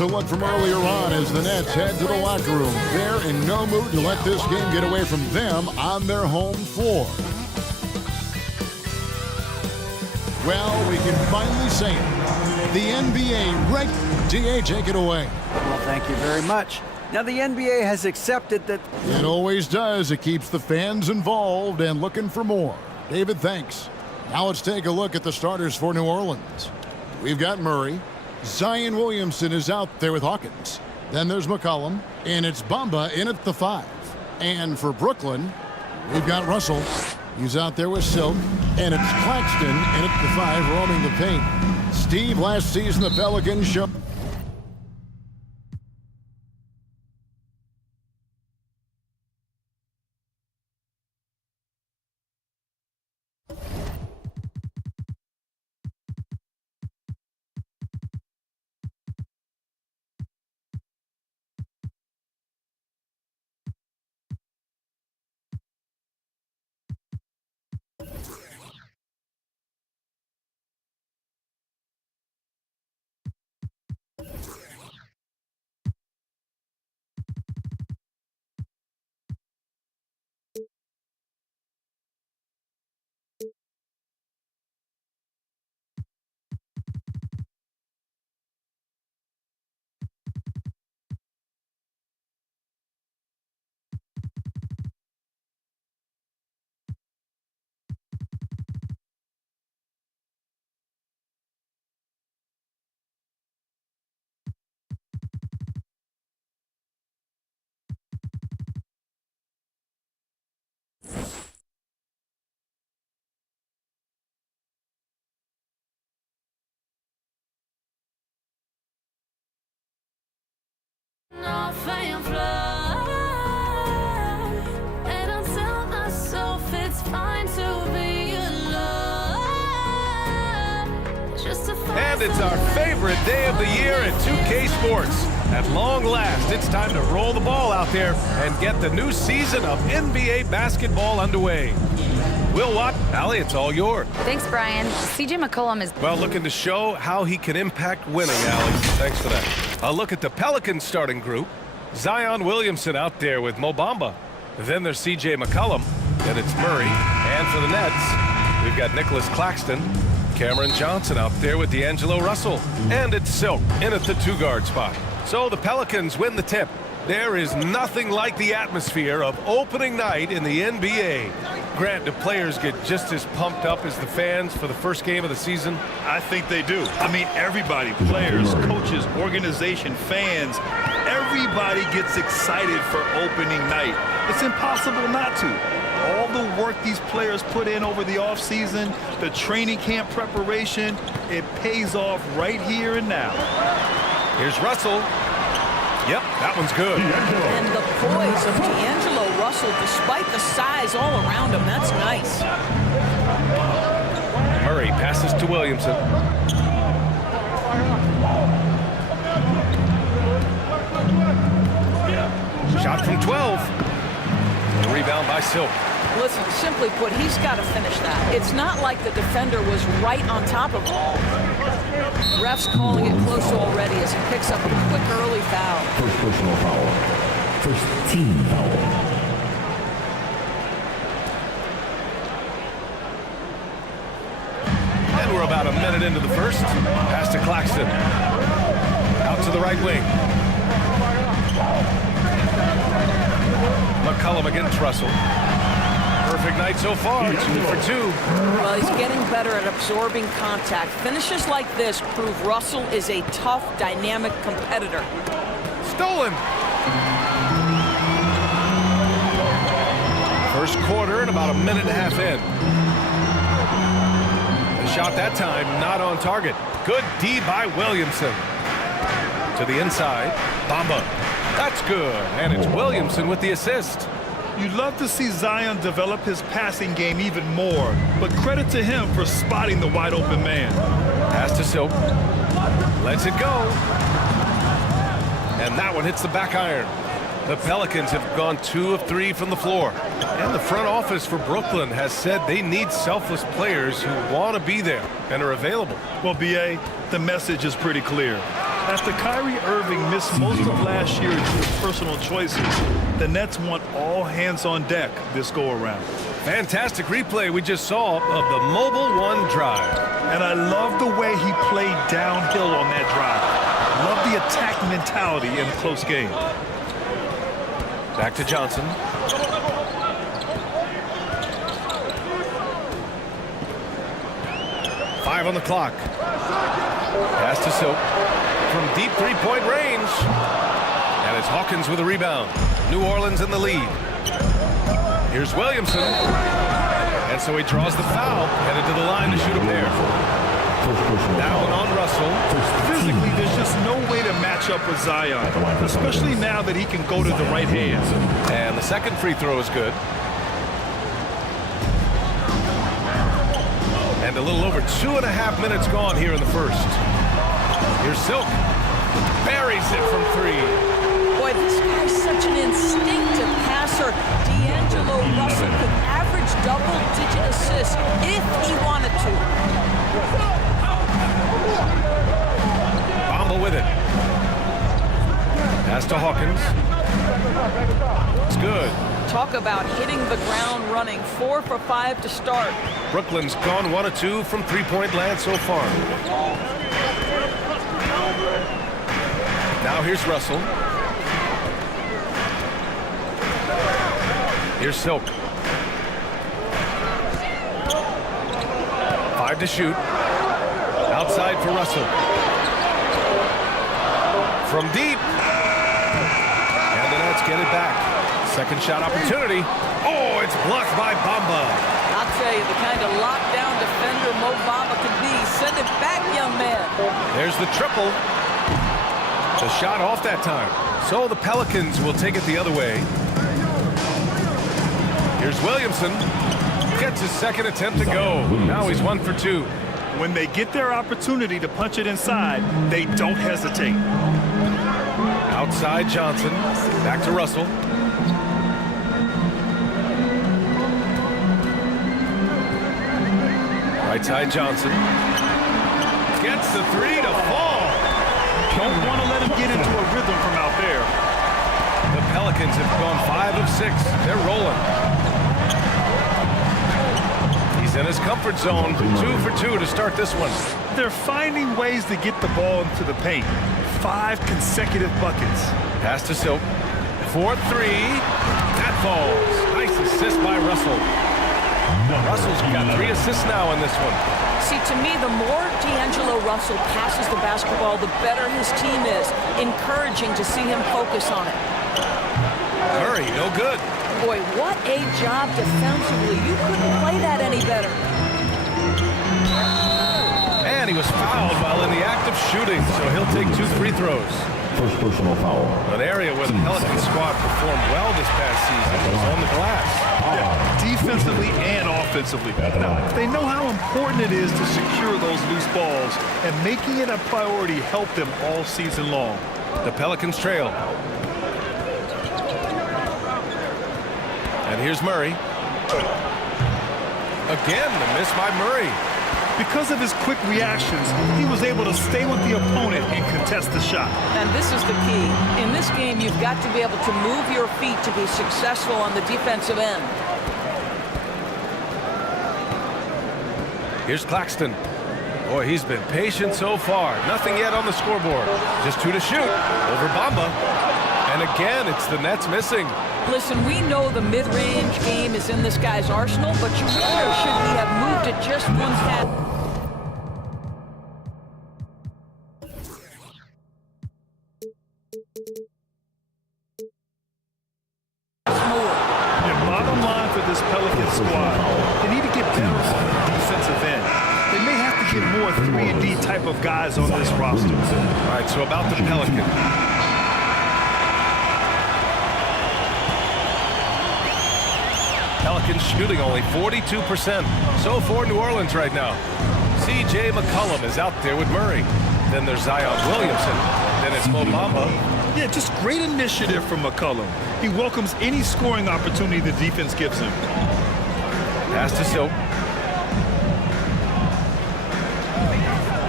a look from earlier on as the Nets head to the locker room. They're in no mood to let this game get away from them on their home floor. Well, we can finally say it. The NBA DA, take it away. Well, thank you very much. Now, the NBA has accepted that... It always does. It keeps the fans involved and looking for more. David, thanks. Now let's take a look at the starters for New Orleans. We've got Murray. Zion Williamson is out there with Hawkins. Then there's McCollum, and it's Bamba in at the 5. And for Brooklyn, we've got Russell. He's out there with Silk, and it's Claxton in at the 5, roaming the paint. Steve, last season the Pelicans showed... And it's our favorite day of the year at 2K Sports. At long last, it's time to roll the ball out there and get the new season of NBA basketball underway. Will Watt, Allie, it's all yours. Thanks, Brian. CJ McCollum is... Well, looking to show how he can impact winning, Allie. Thanks for that. A look at the Pelicans starting group. Zion Williamson out there with Mo Bamba. Then there's CJ McCollum. Then it's Murray. And for the Nets, we've got Nicholas Claxton. Cameron Johnson out there with D'Angelo Russell. And it's Silk in at the 2-guard spot. So the Pelicans win the tip. There is nothing like the atmosphere of opening night in the NBA. Grant, do players get just as pumped up as the fans for the first game of the season? I think they do. I mean, everybody, players, coaches, organization, fans, everybody gets excited for opening night. It's impossible not to. All the work these players put in over the offseason, the training camp preparation, it pays off right here and now. Here's Russell. Yep, that one's good. And the poise of D'Angelo Russell, despite the size all around him, that's nice. Murray passes to Williamson. Shot from 12. A rebound by Silk. Listen, simply put, he's got to finish that. It's not like the defender was right on top of him. Ref's calling it close already as he picks up a quick early foul. First personal foul. First team foul. And we're about a minute into the first. Pass to Claxton. Out to the right wing. McCollum against Russell. Perfect night so far, 2 for 2. Well, he's getting better at absorbing contact. Finishes like this prove Russell is a tough, dynamic competitor. Stolen. First quarter and about a minute and a half in. The shot that time not on target. Good D by Williamson. To the inside, Bamba. That's good, and it's Williamson with the assist. You'd love to see Zion develop his passing game even more, but credit to him for spotting the wide open man. Pass to Silk. Lets it go. And that one hits the back iron. The Pelicans have gone 2 of 3 from the floor. And the front office for Brooklyn has said they need selfless players who want to be there and are available. Well, B.A., the message is pretty clear. After Kyrie Irving missed most of last year due to personal choices, the Nets want all hands on deck this go-around. Fantastic replay we just saw of the Mobile One drive. And I love the way he played downhill on that drive. Love the attack mentality in a close game. Back to Johnson. Five on the clock. Pass to Silk from deep three-point range. And it's Hawkins with a rebound. New Orleans in the lead. Here's Williamson. And so he draws the foul, headed to the line to shoot a pair. Down on Russell. Physically, there's just no way to match up with Zion, especially now that he can go to the right hand. And the second free throw is good. And a little over 2.5 minutes gone here in the first. Here's Silk. Buries it from three. Boy, this guy's such an instinctive passer. D'Angelo Russell could average double-digit assists if he wanted to. Bamba with it. Pass to Hawkins. It's good. Talk about hitting the ground running. 4 for 5 to start. Brooklyn's gone 1 of 2 from three-point land so far. Now here's Russell. Here's Silk. 5 to shoot. Outside for Russell. From deep. And the Nets get it back. Second shot opportunity. Oh, it's blocked by Bamba. I'll tell you, the kind of lockdown defender Mo Bamba can be. Send it back, young man. There's the triple. The shot off that time. So the Pelicans will take it the other way. Here's Williamson. Gets his second attempt to go. Now he's 1 for 2. When they get their opportunity to punch it inside, they don't hesitate. Outside Johnson. Back to Russell. Right side Johnson. Gets the three to fall. Don't want to let him get into a rhythm from out there. The Pelicans have gone 5 of 6. They're rolling. He's in his comfort zone. 2 for 2 to start this one. They're finding ways to get the ball into the paint. 5 consecutive buckets. Pass to Silk. 4-3. That falls. Nice assist by Russell. Russell's got 3 assists now in this one. See, to me, the more D'Angelo Russell passes the basketball, the better his team is. Encouraging to see him focus on it. Murray, no good. Boy, what a job defensively. You couldn't play that any better. And he was fouled while in the act of shooting, so he'll take 2 free throws. First personal foul. An area where the Pelican squad performed well this past season was on the glass. Defensively and offensively. Now, they know how important it is to secure those loose balls, and making it a priority helped them all season long. The Pelicans trail. And here's Murray. Again, the miss by Murray. Because of his quick reactions, he was able to stay with the opponent and contest the shot. And this is the key. In this game, you've got to be able to move your feet to be successful on the defensive end. Here's Claxton. Boy, he's been patient so far. Nothing yet on the scoreboard. Just 2 to shoot over Bamba. And again, it's the Nets missing. Listen, we know the mid-range game is in this guy's arsenal, but you wonder, should he have moved it just one step? The bottom line for this Pelican squad, they need to get better on the defensive end. They may have to get more 3-and-D type of guys on this roster. All right, so about the Pelican. Pelicans shooting only 42%. So for New Orleans right now. C.J. McCollum is out there with Murray. Then there's Zion Williamson. Then it's Mo Bamba. Yeah, just great initiative from McCollum. He welcomes any scoring opportunity the defense gives him. Pass to Silk.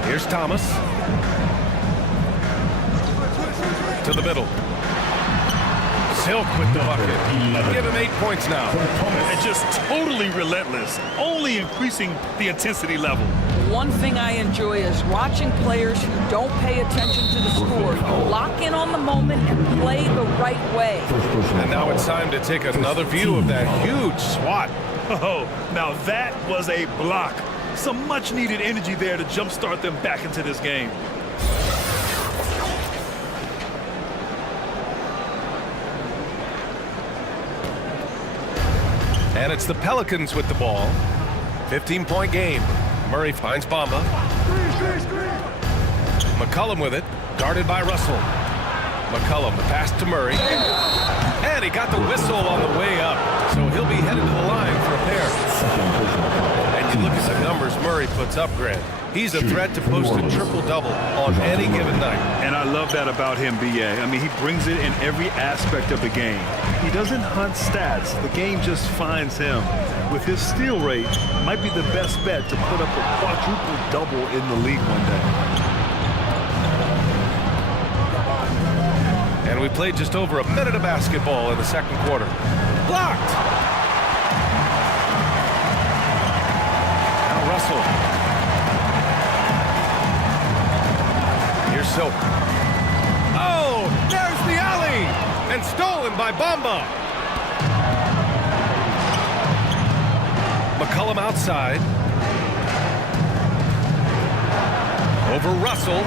Here's Thomas. To the middle. Silk with the bucket. Give him 8 points now. And just totally relentless, only increasing the intensity level. One thing I enjoy is watching players who don't pay attention to the score lock in on the moment and play the right way. And now it's time to take another view of that huge swat. Oh, now that was a block. Some much-needed energy there to jumpstart them back into this game. And it's the Pelicans with the ball. 15-point game. Murray finds Bamba. McCollum with it, guarded by Russell. McCollum, the pass to Murray. And he got the whistle on the way up, so he'll be headed to the line for a pair. And you look at the numbers Murray puts up, Grant. He's a threat to post a triple-double on any given night. And I love that about him, B.A. I mean, he brings it in every aspect of the game. He doesn't hunt stats. The game just finds him. With his steal rate, might be the best bet to put up a quadruple-double in the league one day. And we played just over a minute of basketball in the second quarter. Blocked! Now Russell. Here's Silk. Oh, there's the alley! And stolen by Bamba. McCollum outside. Over Russell.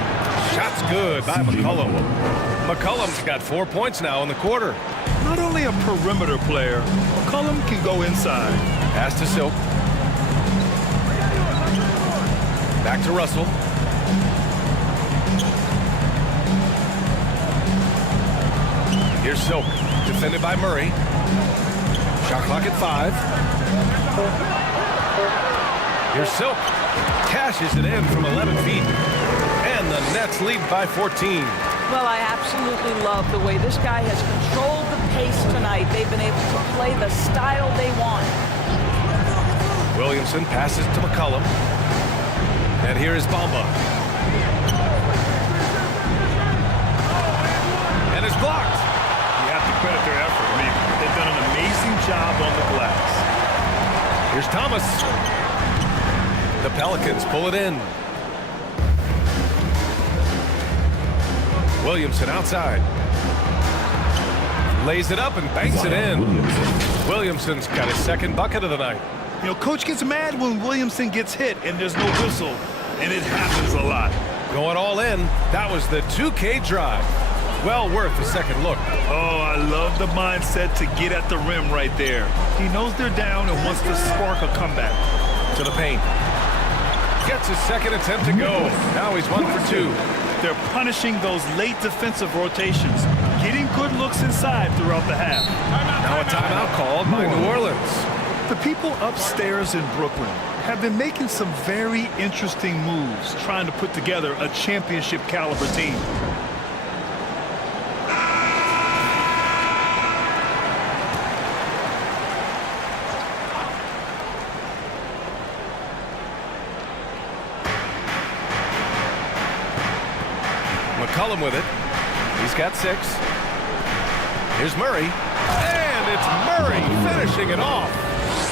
Shot's good by McCollum. McCollum's got 4 points now in the quarter. Not only a perimeter player, McCollum can go inside. Pass to Silk. Back to Russell. Here's Silk, defended by Murray. Shot clock at 5. Here's Silk. Cashes it in from 11 feet. And the Nets lead by 14. Well, I absolutely love the way this guy has controlled the pace tonight. They've been able to play the style they want. Williamson passes to McCollum. And here is Bamba. And it's blocked. You have to credit their effort. I mean, they've done an amazing job on the glass. Here's Thomas. The Pelicans pull it in. Williamson outside. Lays it up and banks it in. Williamson's got his second bucket of the night. You know, coach gets mad when Williamson gets hit and there's no whistle, and it happens a lot. Going all in. That was the 2K drive. Well worth a second look. Oh, I love the mindset to get at the rim right there. He knows they're down and wants to spark a comeback. To the paint. Gets his second attempt to go. Now he's 1 for 2. They're punishing those late defensive rotations, getting good looks inside throughout the half. Now a timeout called by New Orleans. The people upstairs in Brooklyn have been making some very interesting moves, trying to put together a championship caliber team. McCollum with it. He's got 6. Here's Murray. And it's Murray finishing it off.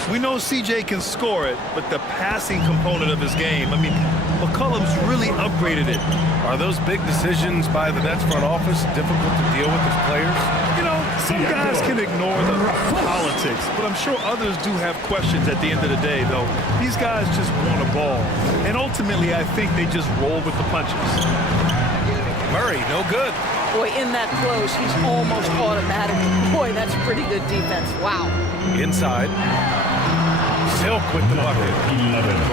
We know CJ can score it, but the passing component of his game, I mean, McCollum's really upgraded it. Are those big decisions by the Nets front office difficult to deal with as players? You know, some guys can ignore the politics, but I'm sure others do have questions at the end of the day, though. These guys just want a ball. And ultimately, I think they just roll with the punches. Murray, no good. Boy, in that close, he's almost automatic. Boy, that's pretty good defense. Wow. Inside. Silk with the bucket.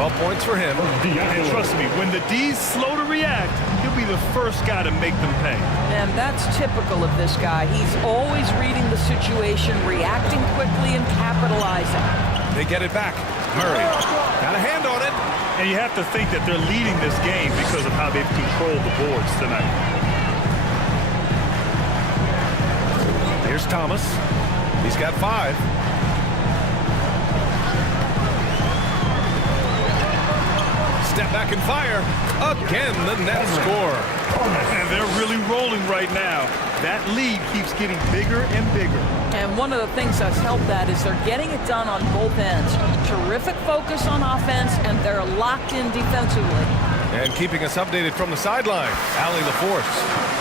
12 points for him. And trust me, when the D's slow to react, he'll be the first guy to make them pay. And that's typical of this guy. He's always reading the situation, reacting quickly, and capitalizing. They get it back. Murray got a hand on it. And you have to think that they're leading this game because of how they've controlled the boards tonight. Here's Thomas. He's got 5. Step back and fire. Again, the Nets score. And they're really rolling right now. That lead keeps getting bigger and bigger. And one of the things that's helped that is they're getting it done on both ends. Terrific focus on offense, and they're locked in defensively. And keeping us updated from the sideline, Allie LaForce.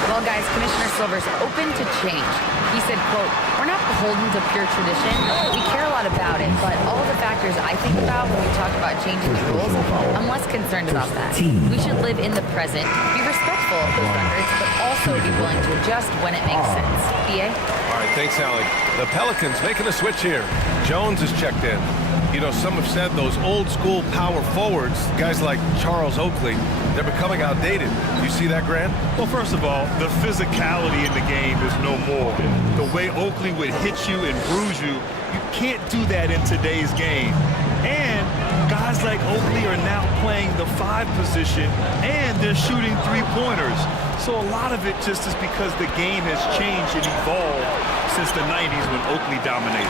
Well, guys, Commissioner Silver's open to change. He said, quote, "We're not beholden to pure tradition. We care a lot about it, but all of the factors I think about when we talk about changing the rules, I'm less concerned about that. We should live in the present, be respectful of those records, but also be willing to adjust when it makes sense." PA? All right, thanks, Allie. The Pelicans making a switch here. Jones is checked in. You know, some have said those old-school power forwards, guys like Charles Oakley, they're becoming outdated. You see that, Grant? Well, first of all, the physicality in the game is no more. The way Oakley would hit you and bruise you, you can't do that in today's game. And guys like Oakley are now playing the 5 position, and they're shooting 3-pointers. So a lot of it just is because the game has changed and evolved since the 90s when Oakley dominated.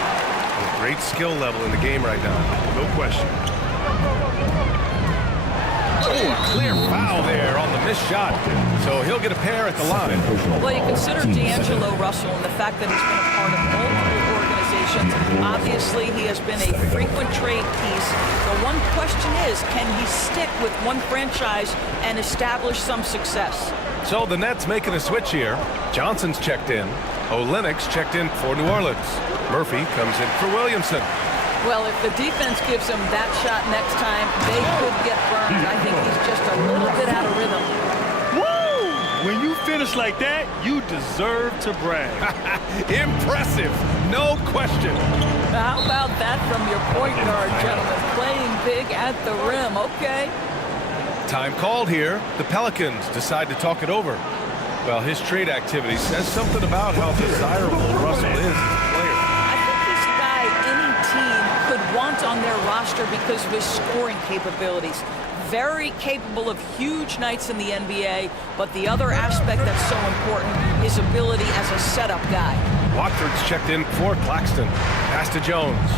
A great skill level in the game right now. No question. Oh, a clear foul there on the missed shot. So he'll get a pair at the line. Well, you consider D'Angelo Russell and the fact that he's been a part of multiple organizations. Obviously, he has been a frequent trade piece. The one question is, can he stick with one franchise and establish some success? So the Nets making a switch here. Johnson's checked in. Olynyk's checked in for New Orleans. Murphy comes in for Williamson. Well, if the defense gives him that shot next time, they could get burned. I think he's just a little bit out of rhythm. Woo! When you finish like that, you deserve to brag. Impressive, no question. How about that from your point guard, gentlemen? Playing big at the rim, okay? Time called here. The Pelicans decide to talk it over. Well, his trade activity says something about how desirable Russell is as a player. I think he's a guy any team could want on their roster because of his scoring capabilities. Very capable of huge nights in the NBA, but the other aspect that's so important is ability as a setup guy. Watford's checked in for Claxton. Pass to Jones.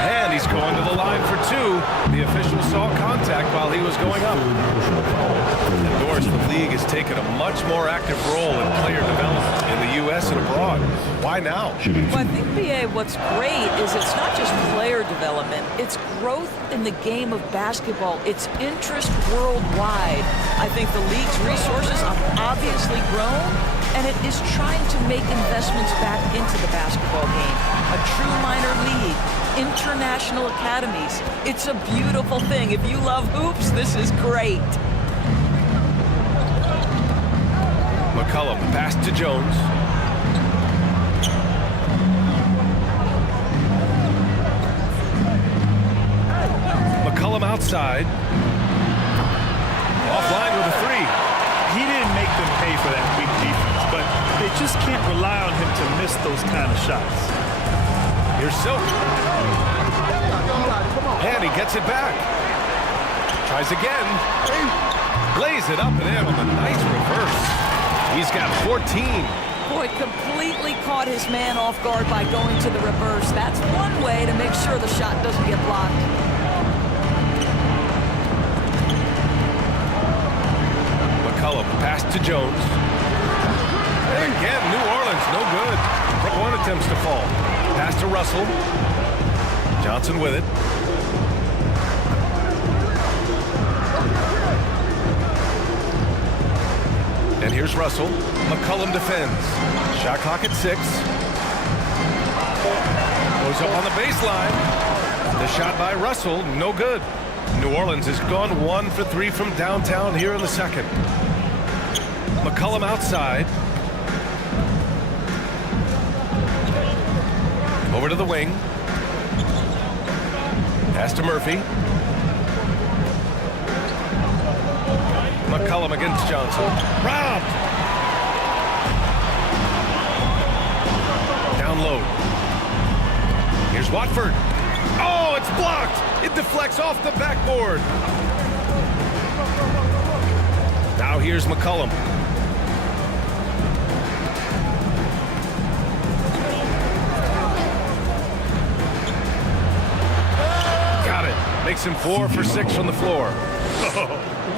And he's going to the line for 2. The official saw contact while he was going up. Doris, the league has taken a much more active role in player development in the U.S. and abroad. Why now? Well, I think, BA, what's great is it's not just player development. It's growth in the game of basketball. It's interest worldwide. I think the league's resources have obviously grown, and it is trying to make investments back into the basketball game. A true minor league, international academies. It's a beautiful thing. If you love hoops, this is great. McCollum, pass to Jones. McCollum outside. Offline with a 3. He didn't make them pay for that weak defense, but they just can't rely on him to miss those kind of shots. Here's Silk. And he gets it back. Tries again. Lays it up and in on the nice reverse. He's got 14. Boy, completely caught his man off guard by going to the reverse. That's one way to make sure the shot doesn't get blocked. McCollum, pass to Jones. And again, New Orleans, no good. 1 attempts to fall. Pass to Russell. Johnson with it. And here's Russell. McCollum defends. Shot clock at 6. Goes up on the baseline. The shot by Russell, no good. New Orleans has gone 1 for 3 from downtown here in the second. McCollum outside. Over to the wing. Pass to Murphy. McCollum against Johnson. Robbed! Down low. Here's Watford. Oh, it's blocked! It deflects off the backboard. Now here's McCollum. Got it. Makes him 4 for 6 from the floor.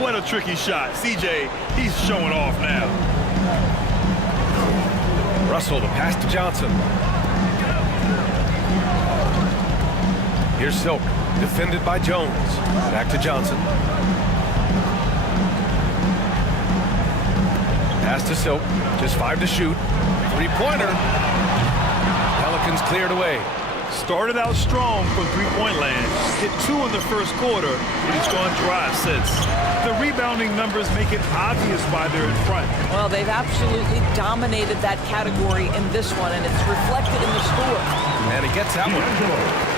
What a tricky shot. CJ, he's showing off now. Russell to pass to Johnson. Here's Silk, defended by Jones. Back to Johnson. Pass to Silk, just 5 to shoot. Three-pointer. Pelicans cleared away. Started out strong from three-point land. Hit 2 in the first quarter, but he's gone dry since. The rebounding numbers make it obvious why they're in front. Well, they've absolutely dominated that category in this one, and it's reflected in the score. And he gets that one.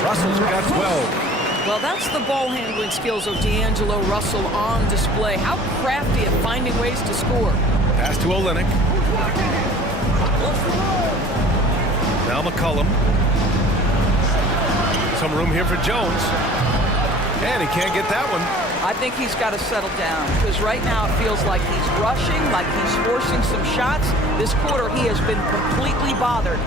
Russell's got 12. Well, that's the ball handling skills of D'Angelo Russell on display. How crafty at finding ways to score. Pass to Olynyk. Now McCollum. Some room here for Jones. And he can't get that one. I think he's got to settle down, because right now it feels like he's rushing, like he's forcing some shots. This quarter he has been completely bothered.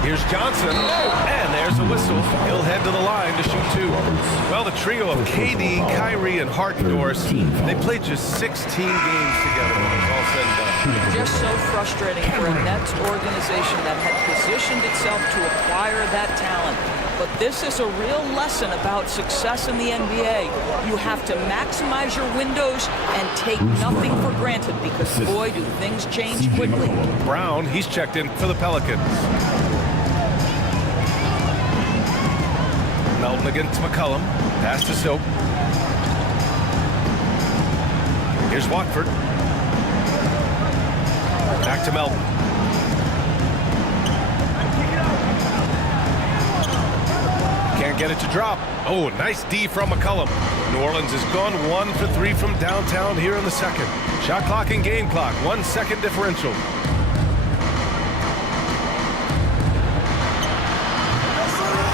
Here's Johnson, and there's a whistle. He'll head to the line to shoot 2. Well, the trio of KD, Kyrie, and Hartendorf, they played just 16 games together when it's all said and done. Just so frustrating for a Nets organization that had positioned itself to acquire that talent. But this is a real lesson about success in the NBA. You have to maximize your windows and take nothing for granted, because, boy, do things change quickly. Brown, he's checked in for the Pelicans. Melton against McCollum. Pass to Silk. Here's Watford. Back to Melton. Can't get it to drop. Oh, nice D from McCollum. New Orleans has gone 1 for 3 from downtown here in the second. Shot clock and game clock, 1 second differential.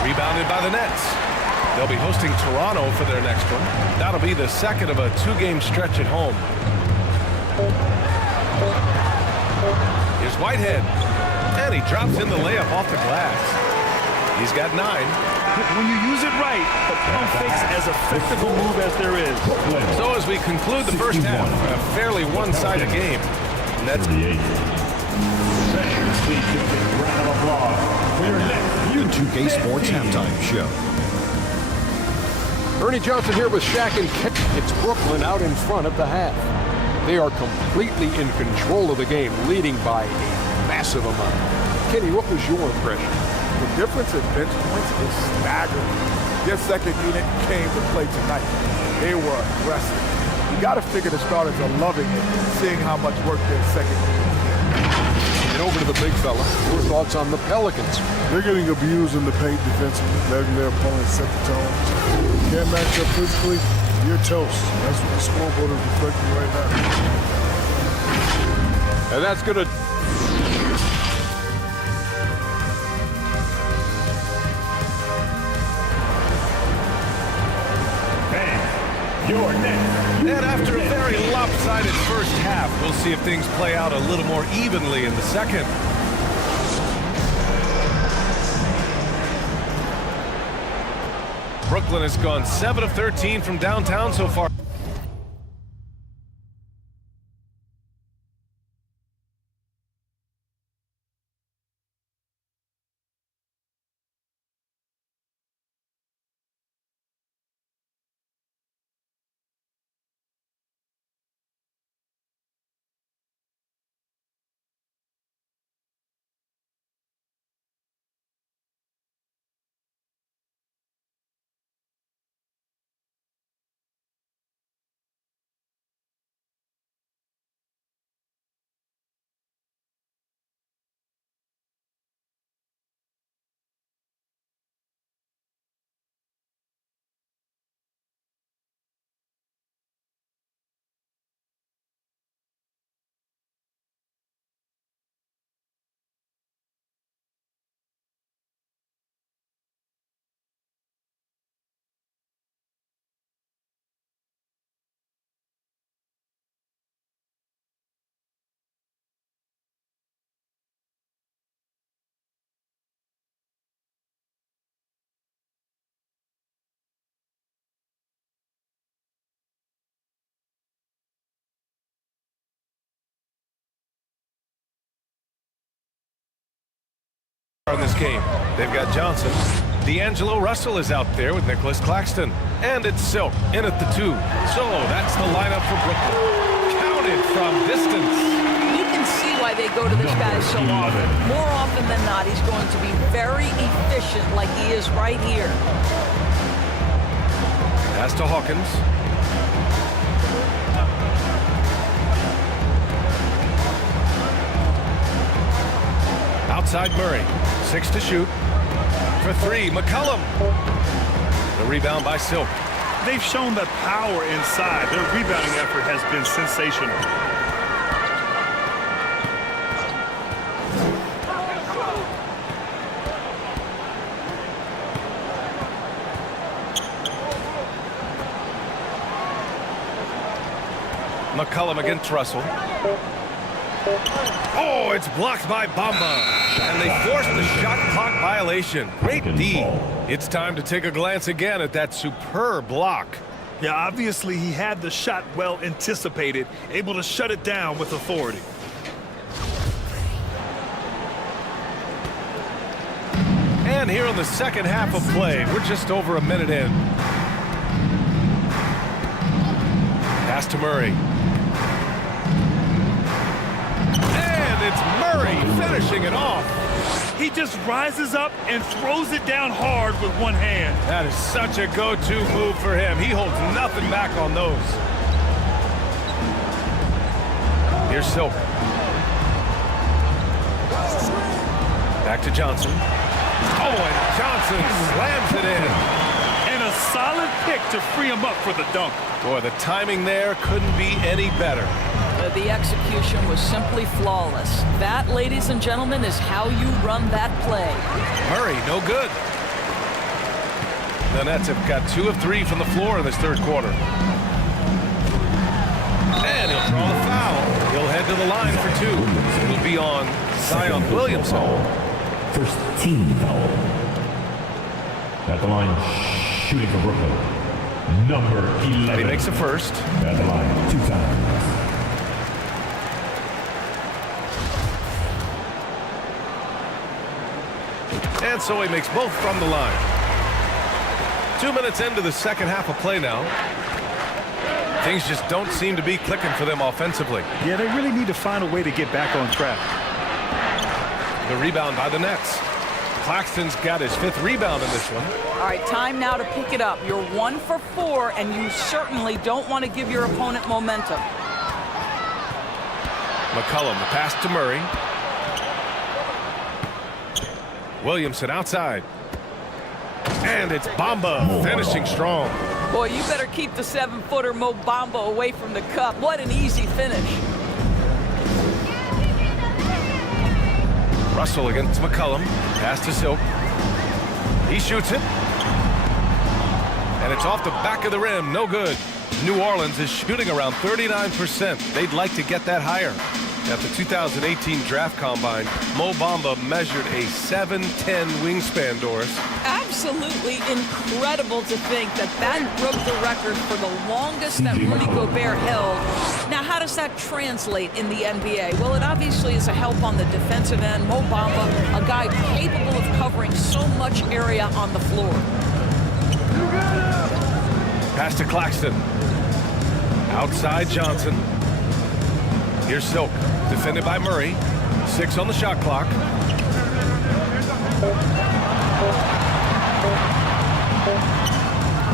Rebounded by the Nets. They'll be hosting Toronto for their next one. That'll be the second of a 2-game stretch at home. Here's Whitehead. And he drops in the layup off the glass. He's got 9. When you use it right, the pump fakes as effective a move as there is. So as we conclude the first half, a fairly one-sided game. Nets. The 2K Sports Halftime Show. Ernie Johnson here with Shaq and Ken. It's Brooklyn out in front at the half. They are completely in control of the game, leading by a massive amount. Kenny, what was your impression? The difference in bench points is staggering. Their second unit came to play tonight. They were aggressive. You got to figure the starters are loving it, seeing how much work their second unit did. And over to the big fella. Your thoughts on the Pelicans? They're getting abused in the paint defensively, letting their opponents set the tone. Can't match up physically, you're toast. That's what the scoreboard is reflecting right now. And that's going to... And after a very lopsided first half, we'll see if things play out a little more evenly in the second. Brooklyn has gone 7 of 13 from downtown so far. game. They've got Johnson. D'Angelo Russell is out there with Nicholas Claxton. And it's Silk in at the 2. So that's the lineup for Brooklyn. Counted from distance. You can see why they go to this guy so often. More often than not, he's going to be very efficient like he is right here. Pass to Hawkins. Outside Murray. 6 to shoot. For 3, McCollum. The rebound by Silk. They've shown that power inside. Their rebounding effort has been sensational. McCollum against Russell. Oh, it's blocked by Bamba. And they force the shot clock violation. Great D. It's time to take a glance again at that superb block. Yeah, obviously he had the shot well anticipated, able to shut it down with authority. And here in the second half of play, we're just over a minute in. Pass to Murray. And it's Murray finishing it off. He just rises up and throws it down hard with one hand. That is such a go-to move for him. He holds nothing back on those. Here's Silk. Back to Johnson. Oh, and Johnson slams it in. And a solid pick to free him up for the dunk. Boy, the timing there couldn't be any better. The execution was simply flawless. That, ladies and gentlemen, is how you run that play. Murray, no good. The Nets have got 2 of 3 from the floor in this third quarter. And he'll draw the foul. He'll head to the line for 2. It'll be on Zion Williamson. First team foul. At the line, shooting for Brooklyn. Number 11. And he makes the first. At the line, 2 times. And so he makes both from the line. 2 minutes into the second half of play now. Things just don't seem to be clicking for them offensively. Yeah, they really need to find a way to get back on track. The rebound by the Nets. Claxton's got his 5th rebound in this one. All right, time now to pick it up. You're 1 for 4, and you certainly don't want to give your opponent momentum. McCollum, the pass to Murray. Williamson outside. And it's Bamba finishing strong. Boy, you better keep the 7-footer Mo Bamba away from the cup. What an easy finish. Russell against McCollum. Pass to Silk. He shoots it. And it's off the back of the rim. No good. New Orleans is shooting around 39%. They'd like to get that higher. At the 2018 Draft Combine, Mo Bamba measured a 7'10" wingspan, Doris. Absolutely incredible to think that that broke the record for the longest that Rudy Gobert held. Now, how does that translate in the NBA? Well, it obviously is a help on the defensive end. Mo Bamba, a guy capable of covering so much area on the floor. Pass to Claxton. Outside Johnson. Here's Silk, defended by Murray. 6 on the shot clock.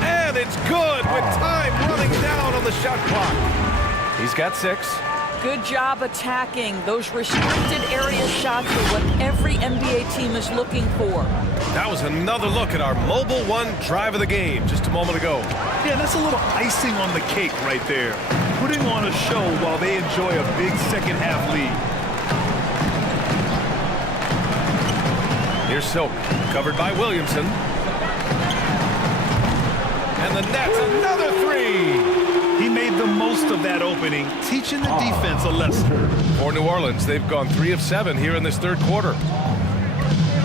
And it's good with time running down on the shot clock. He's got 6. Good job attacking. Those restricted area shots are what every NBA team is looking for. That was another look at our Mobile One drive of the game just a moment ago. Yeah, that's a little icing on the cake right there. Putting on a show while they enjoy a big second half lead. Here's Silk, covered by Williamson. And the Nets, another 3. He made the most of that opening, teaching the defense a lesson. For New Orleans, they've gone 3 of 7 here in this third quarter.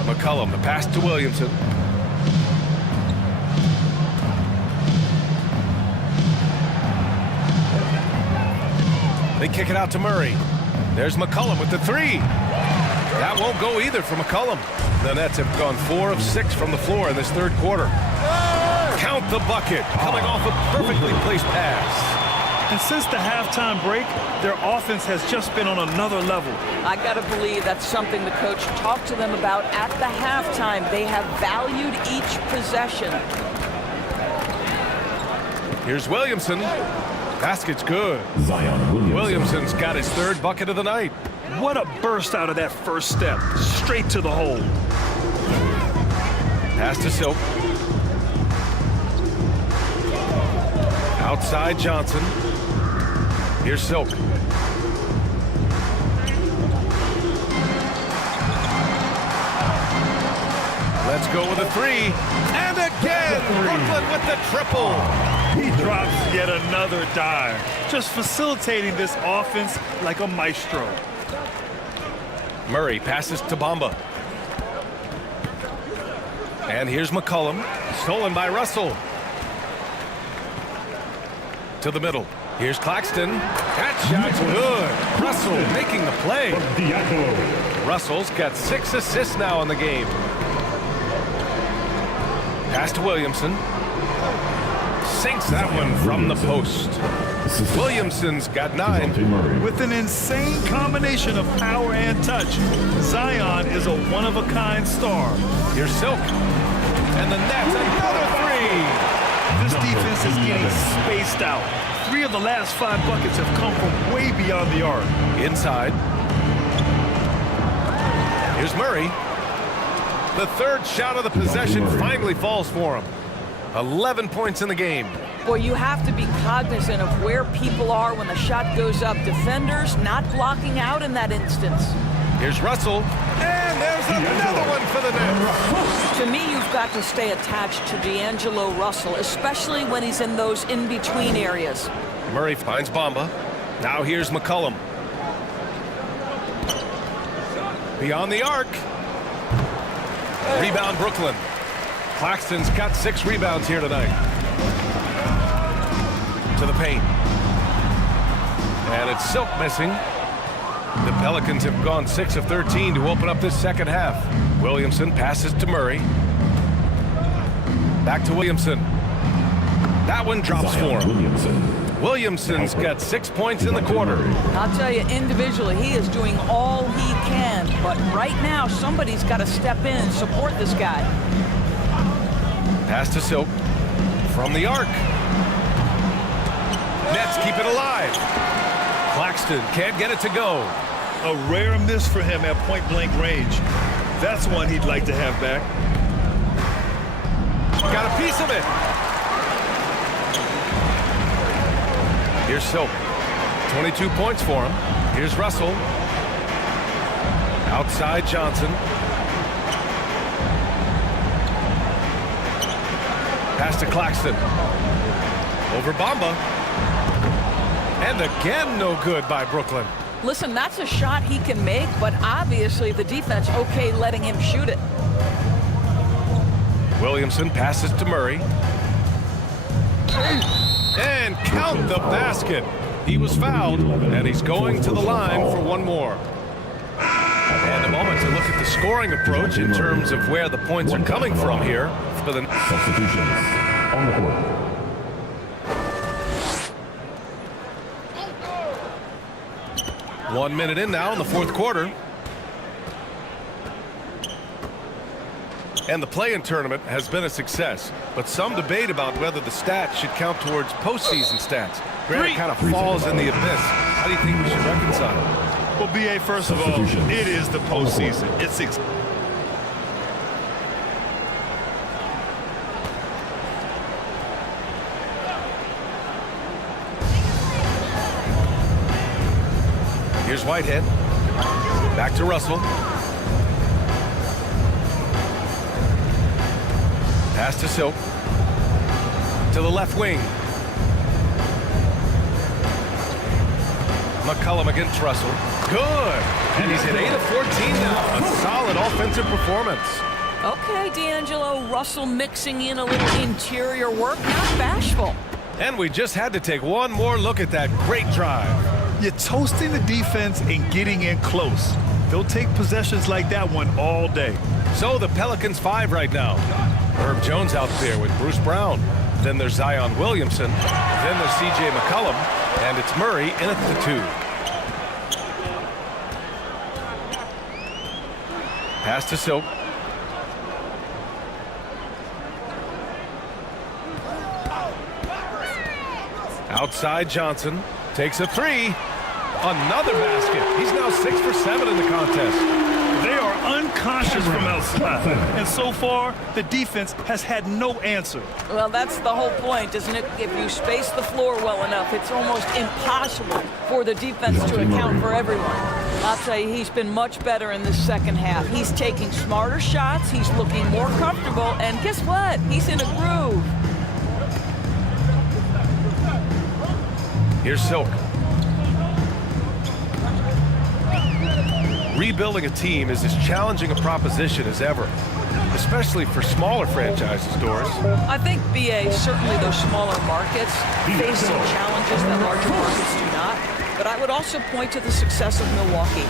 McCollum, the pass to Williamson. They kick it out to Murray. There's McCollum with the 3. That won't go either for McCollum. The Nets have gone 4 of 6 from the floor in this third quarter. Count the bucket, coming off a perfectly placed pass. And since the halftime break, their offense has just been on another level. I got to believe that's something the coach talked to them about at the halftime. They have valued each possession. Here's Williamson. Basket's good. Zion Williamson's got his third bucket of the night. What a burst out of that first step. Straight to the hole. Pass to Silk. Outside Johnson. Here's Silk. Let's go with a three. And again, Brooklyn with the triple. He drops yet another dime. Just facilitating this offense like a maestro. Murray passes to Bamba. And here's McCollum. Stolen by Russell. To the middle. Here's Claxton. That shot's good. Russell making the play. Russell's got 6 assists now in the game. Pass to Williamson. Sinks that one from the post. Williamson's got 9. With an insane combination of power and touch, Zion is a one-of-a-kind star. Here's Silk. And the Nets, another 3. This defense is getting spaced out. 3 of the last 5 buckets have come from way beyond the arc. Inside. Here's Murray. The third shot of the possession finally falls for him. 11 points in the game. Boy, you have to be cognizant of where people are when the shot goes up. Defenders not blocking out in that instance. Here's Russell. And there's another one for the Nets. To me, you've got to stay attached to D'Angelo Russell, especially when he's in those in-between areas. Murray finds Bamba. Now here's McCollum. Beyond the arc. Rebound Brooklyn. Claxton's got 6 rebounds here tonight. To the paint. And it's Silk missing. The Pelicans have gone 6 of 13 to open up this second half. Williamson passes to Murray. Back to Williamson. That one drops for him. Williamson's got 6 points in the quarter. I'll tell you, individually, he is doing all he can. But right now, somebody's got to step in and support this guy. Pass to Silk. From the arc. Nets keep it alive. Claxton can't get it to go. A rare miss for him at point-blank range. That's one he'd like to have back. Got a piece of it. Here's Silk. 22 points for him. Here's Russell. Outside Johnson. Pass to Claxton. Over Bamba. And again, no good by Brooklyn. Listen, that's a shot he can make, but obviously the defense okay letting him shoot it. Williamson passes to Murray. And count the basket. He was fouled, and he's going to the line for one more. And a moment to look at the scoring approach in terms of where the points are coming from here. For the Substitutions on the court. 1 minute in now in the fourth quarter. And the play-in tournament has been a success, but some debate about whether the stats should count towards postseason stats. Grant kind of falls in the abyss. How do you think we should reconcile? Well, B.A., first of all, it is the postseason. It's Here's Whitehead. Back to Russell. Pass to Silk. To the left wing. McCollum against Russell. Good. And he's at 8 of 14 now. A solid offensive performance. Okay, D'Angelo Russell mixing in a little interior work, not bashful. And we just had to take one more look at that great drive. You're toasting the defense and getting in close. They'll take possessions like that one all day. So the Pelicans 5 right now. Herb Jones out there with Bruce Brown. Then there's Zion Williamson. Then there's C.J. McCollum. And it's Murray in at the 2. Pass to Silk. Outside Johnson. Takes a 3. Another basket. He's now 6 for 7 in the contest. They are unconscious from outside. And so far, the defense has had no answer. Well, that's the whole point, isn't it? If you space the floor well enough, it's almost impossible for the defense to account for everyone. I'll tell you, he's been much better in this second half. He's taking smarter shots. He's looking more comfortable. And guess what? He's in a groove. Here's Silk. Rebuilding a team is as challenging a proposition as ever, especially for smaller franchises, Doris. I think, B.A., certainly those smaller markets face some challenges that larger markets do not. But I would also point to the success of Milwaukee.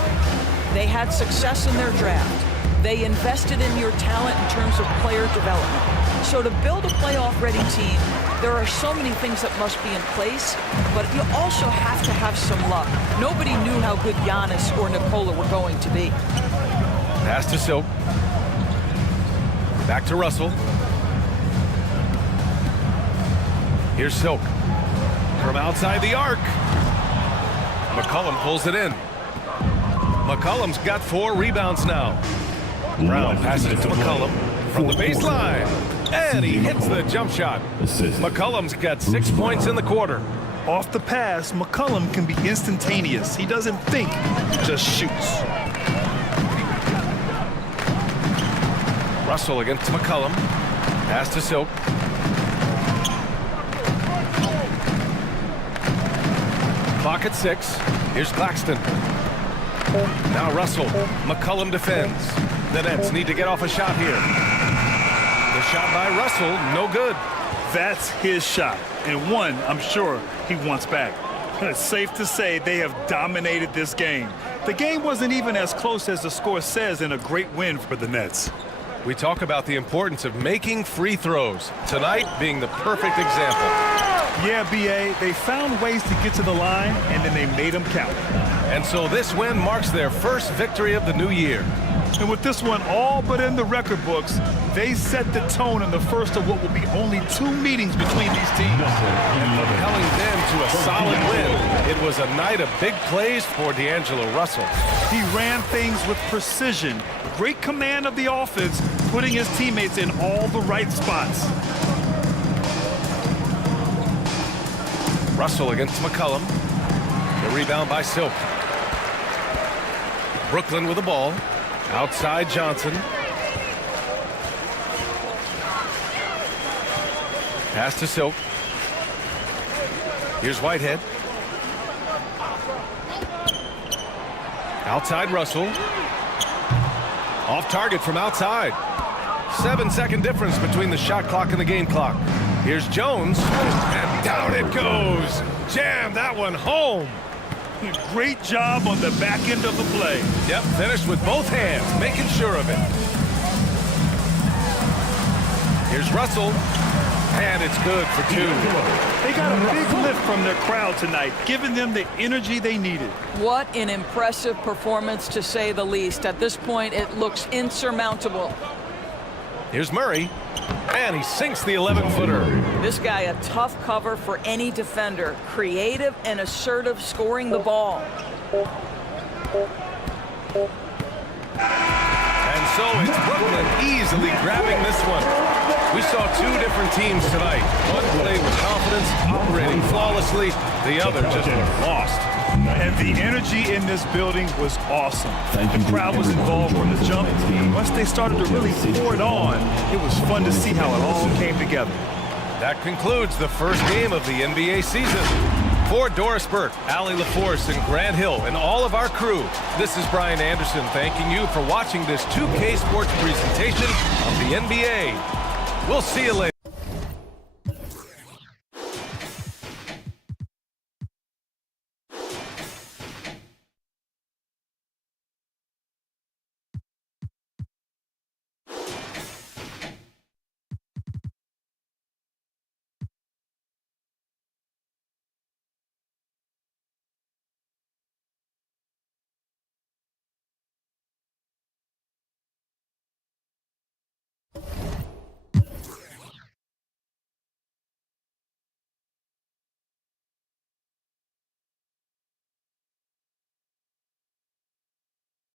They had success in their draft. They invested in your talent in terms of player development. So to build a playoff-ready team, there are so many things that must be in place, but you also have to have some luck. Nobody knew how good Giannis or Nikola were going to be. Pass to Silk. Back to Russell. Here's Silk. From outside the arc. McCollum pulls it in. McCollum's got 4 rebounds now. Brown passes it to McCollum from the baseline. And he hits the jump shot. McCollum's got 6 points in the quarter. Off the pass, McCollum can be instantaneous. He doesn't think, just shoots. Russell against McCollum. Pass to Silk. Clock at 6. Here's Claxton. Now Russell. McCollum defends. The Nets need to get off a shot here. The shot by Russell, no good. That's his shot, and one I'm sure he wants back. It's safe to say they have dominated this game. The game wasn't even as close as the score says in a great win for the Nets. We talk about the importance of making free throws, tonight being the perfect example. Yeah, B.A., they found ways to get to the line, and then they made them count. And so this win marks their first victory of the new year. And with this one all but in the record books, they set the tone in the first of what will be only 2 meetings between these teams. And propelling them to a solid win, it was a night of big plays for D'Angelo Russell. He ran things with precision, great command of the offense, putting his teammates in all the right spots. Russell against McCollum. The rebound by Silk. Brooklyn with the ball. Outside Johnson. Pass to Silk. Here's Whitehead. Outside Russell. Off target from outside. 7-second difference between the shot clock and the game clock. Here's Jones. And down it goes. Jam that one home. Great job on the back end of the play. Yep, finished with both hands, making sure of it. Here's Russell. And it's good for 2. They got a big lift from their crowd tonight, giving them the energy they needed. What an impressive performance, to say the least. At this point, it looks insurmountable. Here's Murray. And he sinks the 11-footer. This guy, a tough cover for any defender. Creative and assertive, scoring the ball. And so it's Brooklyn easily grabbing this one. We saw 2 different teams tonight. One played with confidence, operating flawlessly. The other just lost. And the energy in this building was awesome. The crowd was involved from the jump. Once they started to really pour it on, it was fun to see how it all came together. That concludes the first game of the NBA season. For Doris Burke, Allie LaForce, and Grant Hill, and all of our crew, this is Brian Anderson thanking you for watching this 2K Sports presentation of the NBA. We'll see you later.